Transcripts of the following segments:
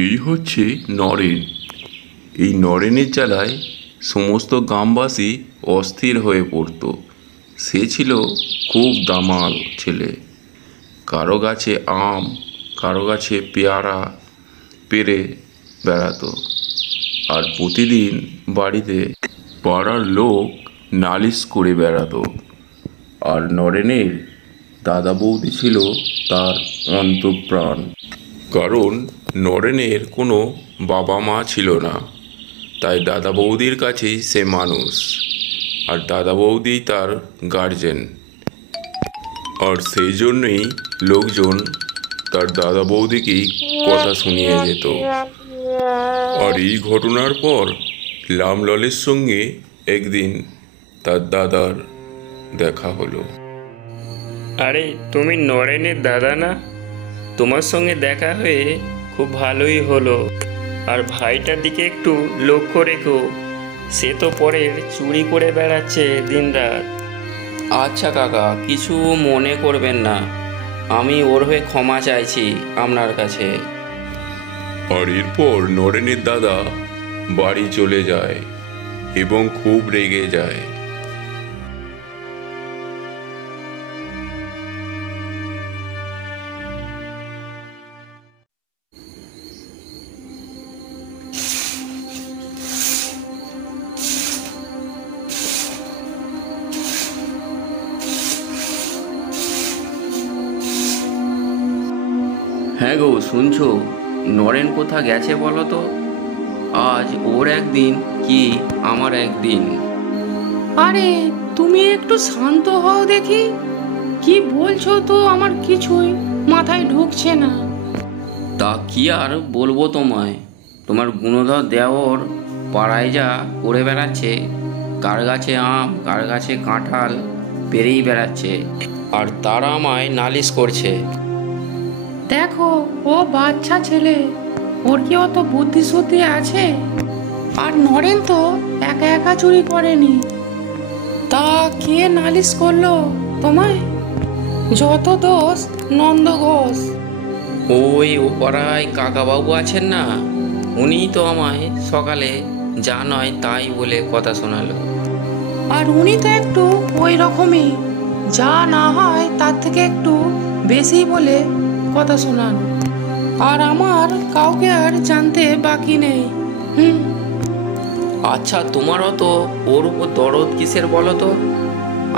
এই হচ্ছে নরেন। এই নরেনের জ্বালায় সমস্ত গ্রামবাসী অস্থির হয়ে পড়ত। সে ছিল খুব দামাল ছেলে। কারো গাছে আম, কারো গাছে পেয়ারা পেড়ে বেড়াতো। আর প্রতিদিন বাড়িতে পাড়ার লোক নালিশ করে বেড়াতো। আর নরেনের দাদা বৌদি ছিল তার অন্তঃপ্রাণ। কারণ নরেনের কোনো বাবা মা ছিল না, তাই দাদা বৌদির কাছেই সে মানুষ। আর দাদা বৌদি তার গার্জেন। আর সেই জন্যই লোকজন তার দাদা বৌদিকেই কথা শুনিয়ে যেত। আর এই ঘটনার পর রামলালের সঙ্গে একদিন তার দাদার দেখা হলো। আরে তুমি নরেনের দাদা না? তোমার সঙ্গে দেখা হয়ে খুব ভালোই হলো। আর ভাইটার দিকে একটু লক্ষ্য রেখো, সে তো পরের চুরি করে বেড়াচ্ছে দিনরাত। আচ্ছা কাকা, কিছু মনে করবেন না, আমি ওর হয়ে ক্ষমা চাইছি আপনার কাছে। আর এরপর নরেনের দাদা বাড়ি চলে যায় এবং খুব রেগে যায়। হ্যাঁ গো, শুনছো? নরেন কোথা গেছে বলো তো? আজ ওর একদিন কি আমার একদিন। আরে তুমি একটু শান্ত হও দেখি, কি বলছো তো আমার কিছুই মাথায় ঢুকছে না। তা কি আর বলবো তোমায়, তোমার গুণধর দেওর পাড়ায় যা করে বেড়াচ্ছে, কার গাছে আম কার গাছে কাঁঠাল পেরেই বেড়াচ্ছে, আর তারা আমায় নালিশ করছে। দেখো, ও বাচ্চা ছেলে, ওর কি অত বুদ্ধি শুদ্ধি আছে? আর নরেন তো একা একা চুরি করেনি। তা কে নালিশ করলো তোমায়? যত দোষ নন্দ ঘোষ। ওই ও পাড়ায় কাকাবাবু আছেন না, উনিই তো আমায় সকালে যা নয় তাই বলে কথা শোনালো। আর উনি তো একটু ওই রকমই, যা না হয় তার থেকে একটু বেশি বলে কথা শোনান। আর আমার কাউকে আর জানতে বাকি নেই। আচ্ছা, তোমারও তো ওর উপর দরদ কিসের বলো তো?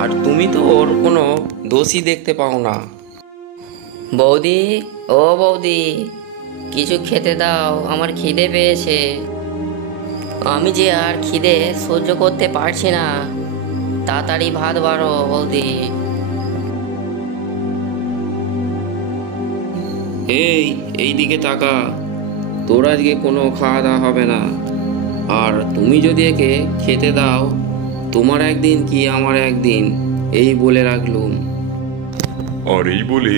আর তুমি তো ওর কোনো দোষই দেখতে পাও না। বৌদি, ও বৌদি, কিছু খেতে দাও, আমার খিদে পেয়েছে। আমি যে আর খিদে সহ্য করতে পারছি না, তাড়াতাড়ি ভাত বাড়ো বৌদি। এই দিকে তাকা, তোর আজকে কোনো খাওয়া দাওয়া হবে না। আর তুমি যদি একে খেতে দাও, তোমার একদিন কি আমার একদিন, এই বলে রাখলুম। আর এই বলে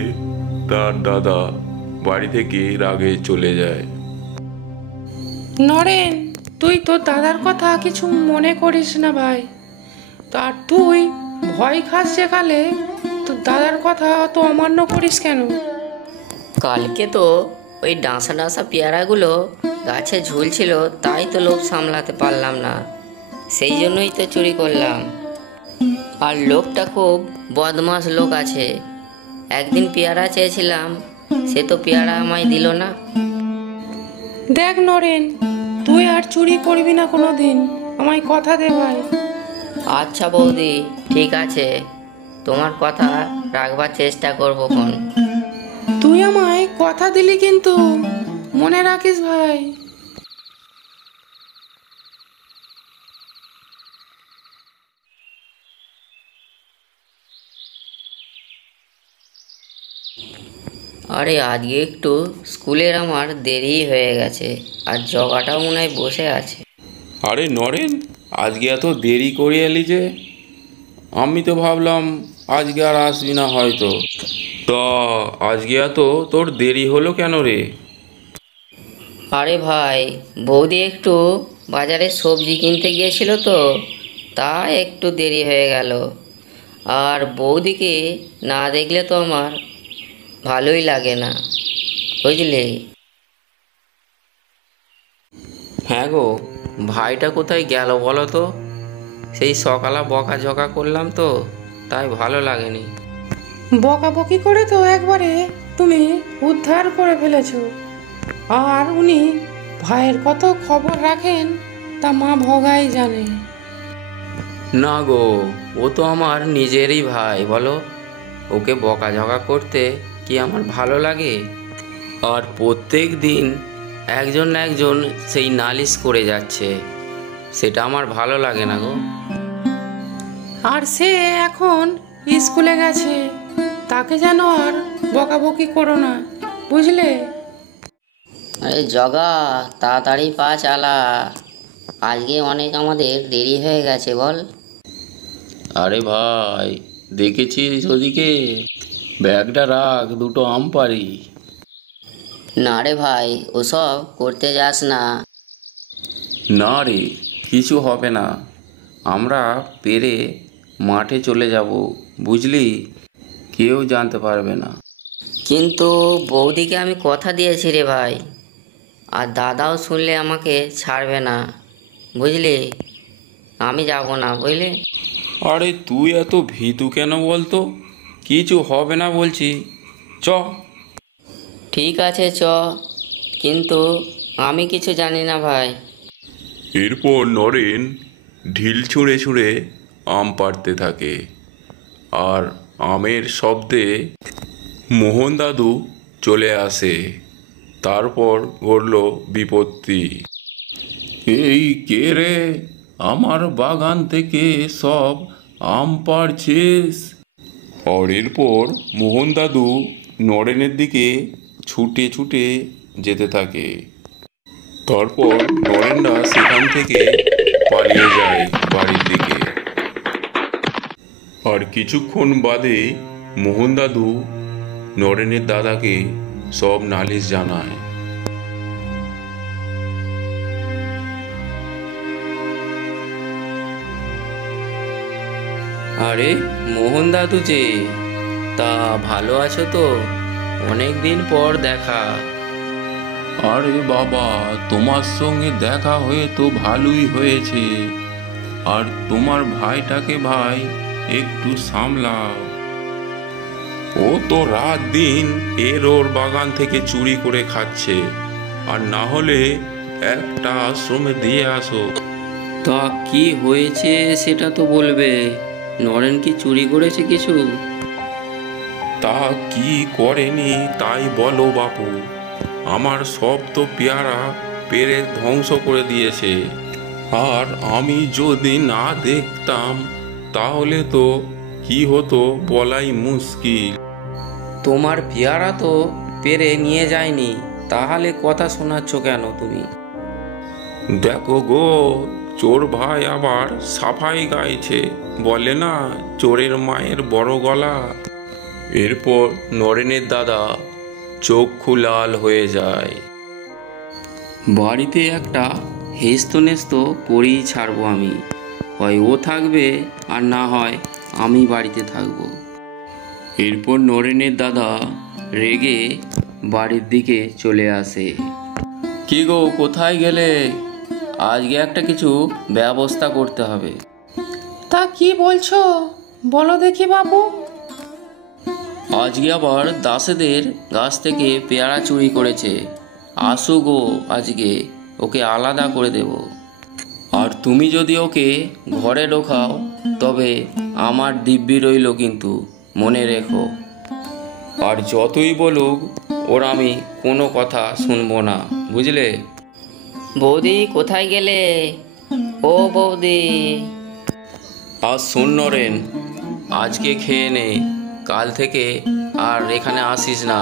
তার দাদা বাড়ি থেকে রাগে চলে যায়। নরেন, তুই তোর দাদার কথা কিছু মনে করিস না ভাই। তার তুই ভয় খাস যেকালে, তোর দাদার কথা অত অমান্য করিস কেন? কালকে তো ওই ডাঁসা ডাঁসা পেয়ারাগুলো গাছে ঝুলছিল, তাই তো লোভ সামলাতে পারলাম না, সেই জন্যই তো চুরি করলাম। আর লোকটা খুব বদমাশ লোক আছে, একদিন পেয়ারা চেয়েছিলাম, সে তো পেয়ারা আমায় দিল না। দেখ নরেন, তুই আর চুরি করবি না কোনো দিন, আমায় কথা দে ভাই। আচ্ছা বৌদি, ঠিক আছে, তোমার কথা রাখবার চেষ্টা করবো খন। তুই আমায় কথা দিলি কিন্তু, মনে রাখিস ভাই। আরে আজকে একটু স্কুলের আমার দেরি হয়ে গেছে, আর জগাটাও মনে হয় বসে আছে। আরে নরেন, আজকে এত দেরি করে এলি যে? আমি তো ভাবলাম আজকে আর আসবি না হয়তো। তা আজকে এত তোর দেরি হলো কেন রে? আরে ভাই, বৌদি একটু বাজারে সবজি কিনতে গিয়েছিল তো, তা একটু দেরি হয়ে গেল। আর বৌদিকে না দেখলে তো আমার ভালোই লাগে না, বুঝলি। হ্যাঁ গো, ভাইটা কোথায় গেল বলো তো? সেই সকালে বকাঝকা করলাম তো, তাই ভালো লাগেনি। বকাবকি করে তো একবারে তুমি উদ্ধার করে ফেলেছো। আর উনি ভাইয়ের কত খবর রাখেন তা মা ভগাই জানে। না গো, ও তো আমার নিজেরই ভাই, বলো। ওকে বকাঝকা করতে কি আমার ভালো লাগে? আর প্রত্যেক দিন একজন না একজন সেই নালিশ করে যাচ্ছে, সেটা আমার ভালো লাগে না গো। আর সে এখন স্কুলে গেছে, তাকে যেন আর বকাবকি করো না, বুঝলে? আরে জগা, তাড়াতাড়ি পা চালা, আজকে অনেক আমাদের দেরি হয়ে গেছে বল। আরে ভাই, দেখেছিস ওদিকে? ব্যাগটা রাখ, দুটো আম পারি। না রে ভাই, ওসব করতে যাস না। না রে, কিছু হবে না, আমরা পেরে মাঠে চলে যাব, বুঝলি? কেউ জানতে পারবে না। কিন্তু বৌদিকে আমি কথা দিয়েছি রে ভাই, আর দাদাও শুনলে আমাকে ছাড়বে না, বুঝলি? আমি যাব না, বুঝলি? আরে তুই এত ভীতু কেন বলতো? কিছু হবে না বলছি, চ। ঠিক আছে চ, কিন্তু আমি কিছু জানি না ভাই। এরপর নরেন ঢিল ছুঁড়ে ছুঁড়ে আম পাড়তে থাকে, আর আমের শব্দে মোহন দাদু চলে আসে। তারপর ঘটল বিপত্তি। এই কে রে, আমার বাগান থেকে সব আম পাড়ছিস? আর এরপর মোহন দাদু নরেনের দিকে ছুটে ছুটে যেতে থাকে। তারপর নরেনরা সেখান থেকে পালিয়ে যায় বাড়ির দিকে। আর কিছুক্ষণ বাদে মোহন দাদু নরেনের দাদাকে সব নালিশ জানায়। আরে মোহন দাদু যে, তা ভালো আছো তো? অনেক দিন পর দেখা। আরে বাবা, তোমার সঙ্গে দেখা হয়ে তো ভালোই হয়েছে। আর তোমার ভাইটাকে ভাই একটু সামলাও। ও তো রাত দিন ওর বাগান থেকে চুরি করে খাচ্ছে। আর না হলে একটা আশ্রমে দিয়ে আসো। তা কি হয়েছে সেটা তো বলবে। নরেন কি চুরি করেছে কিছু? তা কি করেনি তাই বলো বাপু। আমার সব তো পেয়ারা পেরে ধ্বংস করে দিয়েছে। আর আমি যদি না দেখতাম তাহলে তো কি হতো বলাই মুশকিল। তোমার পেয়ারা তো পেরে নিয়ে যায়নি, তাহলে কথা শোনাচ্ছ কেন তুমি? দেখো গো, চোর ভাই আবার সাফাই গাইছে, বলে না চোরের মায়ের বড় গলা। এরপর নরেনের দাদা চক্ষু লাল হয়ে যায়। বাড়িতে একটা হেস্ত নেস্ত করেই ছাড়বো আমি। হয় ও থাকবে, আর না হয় আমি বাড়িতে থাকবো। এরপর নরেনের দাদা রেগে বাড়ির দিকে চলে আসে। কি গো, কোথায় গেলে? আজকে একটা কিছু ব্যবস্থা করতে হবে। তা কি বলছো বলো দেখি বাবু। আজকে আবার দাসেদের গাছ থেকে পেয়ারা চুরি করেছে। আসো গো, আজকে ওকে আলাদা করে দেব। আর তুমি যদি ওকে ঘরে ঢোকাও তবে আমার দিব্যি রইল, কিন্তু মনে রেখো। আর যতই বলুক ওর আমি কোনো কথা শুনবো না, বুঝলে? বৌদি কোথায় গেলে? ও বৌদি। আর শোন নরেন, আজকে খেয়ে নে, কাল থেকে আর এখানে আসিস না।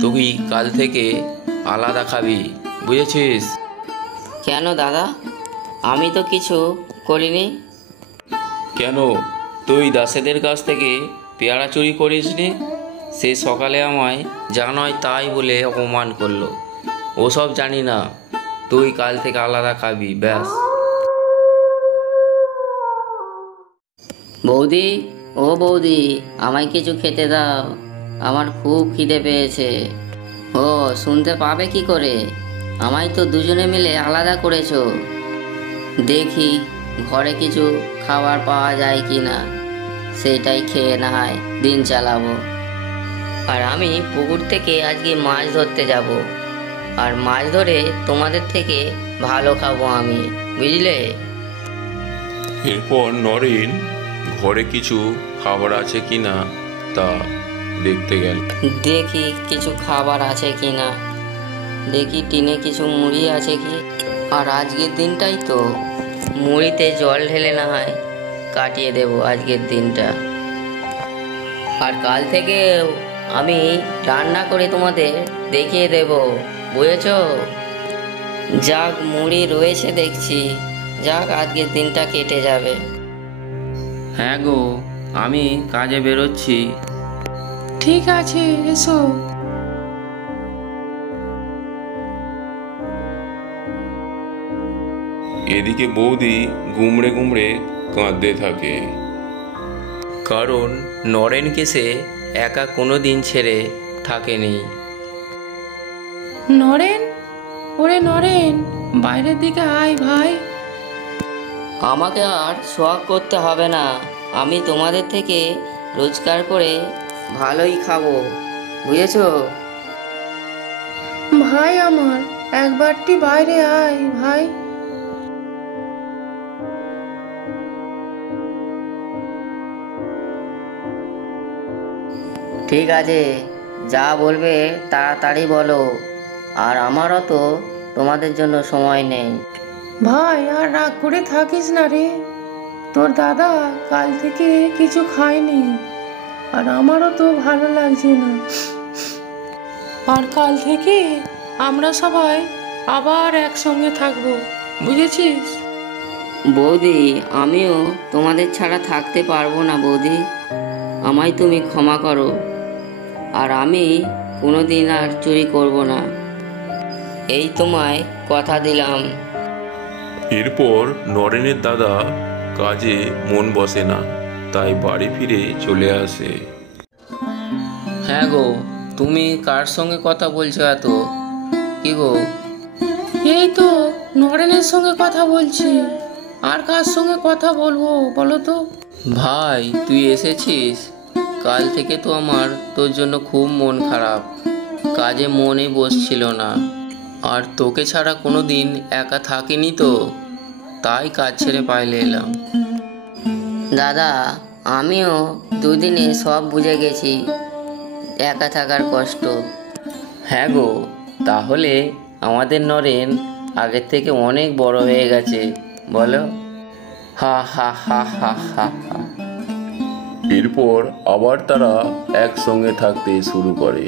তুই কাল থেকে আলাদা খাবি, বুঝেছিস? কেন দাদা, আমি তো কিছু করিনি। কেন, তুই দাসেদের কাছ থেকে পেয়ারা চুরি করিসনি? সে সকালে আমায় যা নয় তাই বলে অপমান করলো। ওসব জানি না, তুই কাল থেকে আলাদা খাবি, ব্যাস। বৌদি, ও বৌদি, আমায় কিছু খেতে দাও, আমার খুব খিদে পেয়েছে। ও শুনতে পাবে কি করে? আমায় তো দুজনে মিলে আলাদা করেছো। দেখি ঘরে কিছু খাবার পাওয়া যায় কি না, সেটাই খেয়ে না হয় দিন চালাবো। আর আমি পুকুর থেকে আজকে মাছ ধরতে যাব, আর মাছ ধরে তোমাদের থেকে ভালো খাবো আমি, বুঝলে? এরপর নরেন ঘরে কিছু খাবার আছে কিনা তা দেখতে গেল। দেখি কিছু খাবার আছে কি না, দেখি টিনে কিছু মুড়ি আছে কি। আর আজকের দিনটাই তো মুড়িতে জল ঢেলে না হয় কাটিয়ে দেব আজকের দিনটা। আর কাল থেকে আমি রান্না করে তোমাদের দেখিয়ে দেব, বুঝেছো? যাক মুড়ি রয়েছে দেখছি, যাক আজকের দিনটা কেটে যাবে। হ্যাঁ গো, আমি কাজে বেরোচ্ছি। ঠিক আছে, এসো। এদিকে বৌদি গুমড়ে গুমড়ে কাঁদতে থাকে। কারণ নরেনকে সে একা কোনো দিন ছেড়ে থাকেনি। নরেন, ওরে নরেন, বাইরের দিকে আয় ভাই। আমাকে আর শখ করতে হবে না, আমি তোমাদের থেকে রোজগার করে ভালোই খাবো, বুঝেছো? ভাই আমার, একবারটি বাইরে আয় ভাই। ঠিক আছে, যা বলবে তাড়াতাড়ি বলো, আর আমারও তো তোমাদের জন্য সময় নেই। ভাই আর রাগ করে থাকিস না রে, তোর দাদা কাল থেকে কিছু খায়নি, আর আমারও তো ভালো লাগছে না। আর কাল থেকে আমরা সবাই আবার একসঙ্গে থাকবো, বুঝেছিস? বৌদি, আমিও তোমাদের ছাড়া থাকতে পারবো না বৌদি, আমায় তুমি ক্ষমা করো। আর আমি কোনোদিন আর চুরি করব না, এই তোমায় কথা দিলাম। এরপর নরেনের দাদা কাজে মন বসে না, তাই বাড়ি ফিরে চলে আসে। হ্যাঁ গো, তুমি কার সঙ্গে কথা বলছো এত? কি গো? এই তো নরেনের সঙ্গে কথা বলছি, আর কার সঙ্গে কথা বলবো বলো তো? ভাই তুই এসেছিস? কাল থেকে তো আমার তোর জন্য খুব মন খারাপ, কাজে মনে বসছিল না। আর তোকে ছাড়া কোনো দিন একা থাকিনি তো, তাই কাজ ছেড়ে বাইরে এলাম। দাদা, আমিও দুদিনে সব বুঝে গেছি একা থাকার কষ্ট। হ্যাঁ গো, তাহলে আমাদের নরেন আগের থেকে অনেক বড় হয়ে গেছে, বলো? হা হা হা হা হা হা। এরপর আবার তারা একসঙ্গে থাকতে শুরু করে।